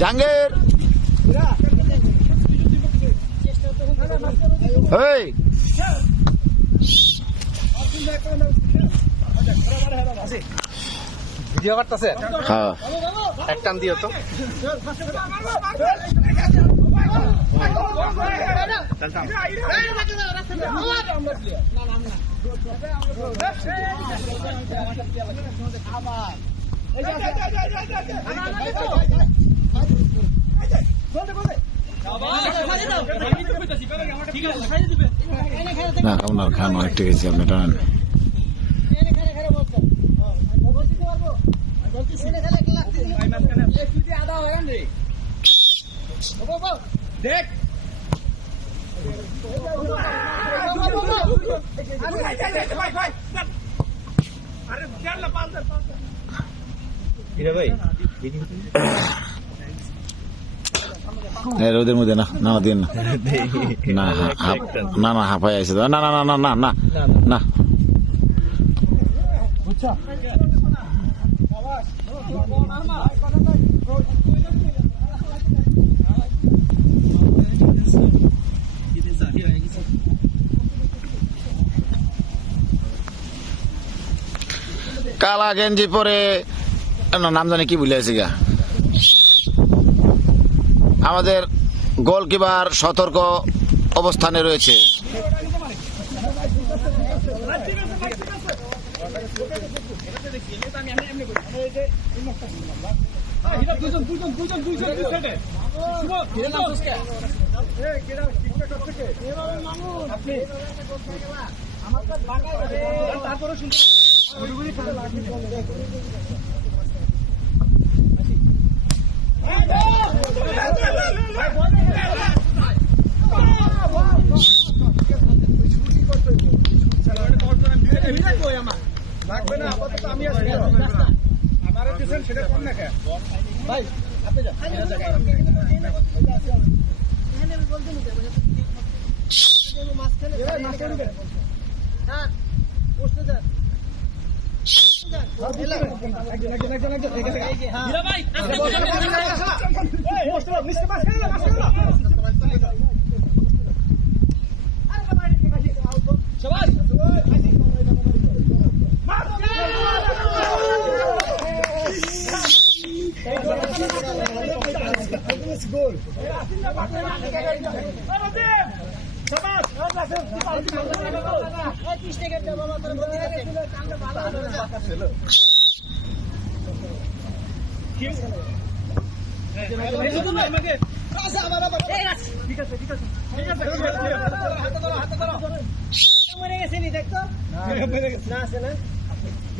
জাহাঙ্গীর এই ভিডিও করতেছে হ্যাঁ এক টান দিও তো না আপনার খান অনেকটা গেছি আপনি টানেন দেখ রোদের মধ্যে না না দিন না না না হাঁপাই আছে না না না না না না না কালা গেঞ্জি পরে নাম জানি কি ভুলে আছি গা আমাদের গোলকিপার সতর্ক অবস্থানে রয়েছে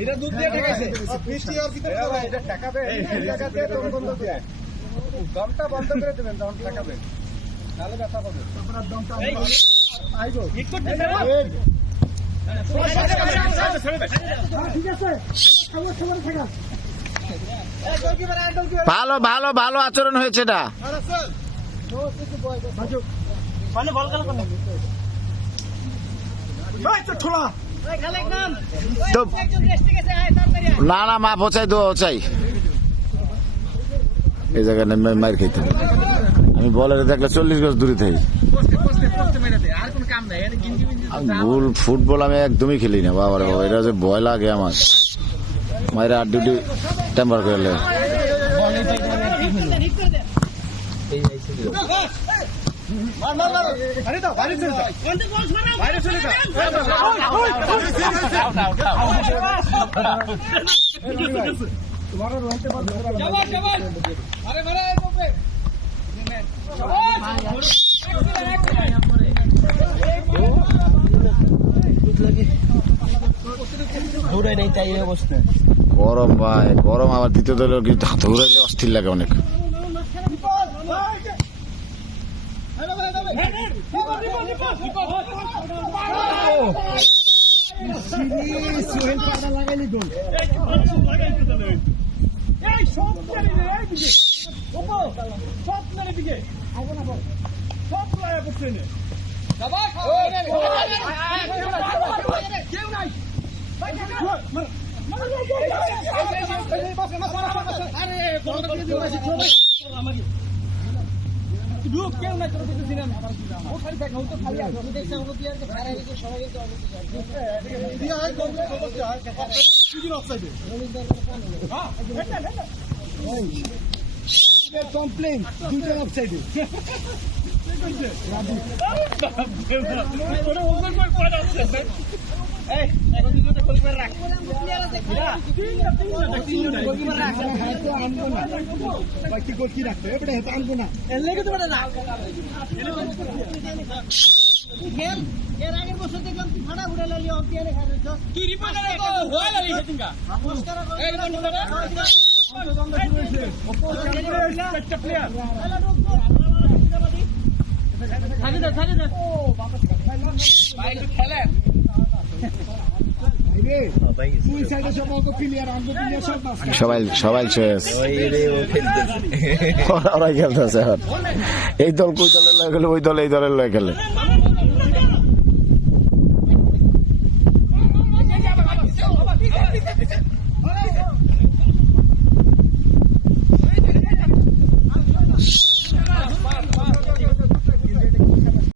এটা দুধ দিয়ে ঠেকাইছে বৃষ্টি আর ভিতরে এটা ঠেকাবে এই জায়গাতে বন্ধ দিয়ে দমটা বন্ধ করে দেবেন দম ঠেকাবে তাহলে ব্যথা পাবে আপনার দমটা আইবো ঠিক করতে ঠিক আছে খবর ঠেকা ভালো ভালো ভালো আচরণ হয়েছে এটা মানে বল খেলা করতে ভাই তো ছোড়া না না মা পচাই দো চাই এই জায়গায় মার খাইতে আমি বলারে দেখলে 40 গজ দূরে থাকি ফুটবল আমি একদমই খেলি না বাবা বাবা এটা যে ভয় লাগে আমার মায়ের 8 ডিউটি টেম্পার করলে গরম ভাই গরম আবার দ্বিতীয় দল দৌড়াইলে অস্থির লাগে অনেক কমপ্লেন দুইটা অফসাইডে বাকি গোল কি রাখবে এটা হেতা আনবো না এর লেগে তো না খেল এর আগের বছর দেখলাম তুই ফাড়া উড়ে লালি অপিয়ারে খাইছ তুই রিপোর্টার তো হয় লালি হেতিঙ্গা নমস্কার এই বন্ধুরা একটা প্লেয়ার থাকি দে ও বাবা ভাই একটু খেলেন দুই সাইডে সব অল্প প্লেয়ার আনবো প্লেয়ার সব বাস সবাই শেষ ওরা খেলতেছে এখন এই দল কই দলের লয়ে গেলে ওই দল এই দলের লয়ে গেলে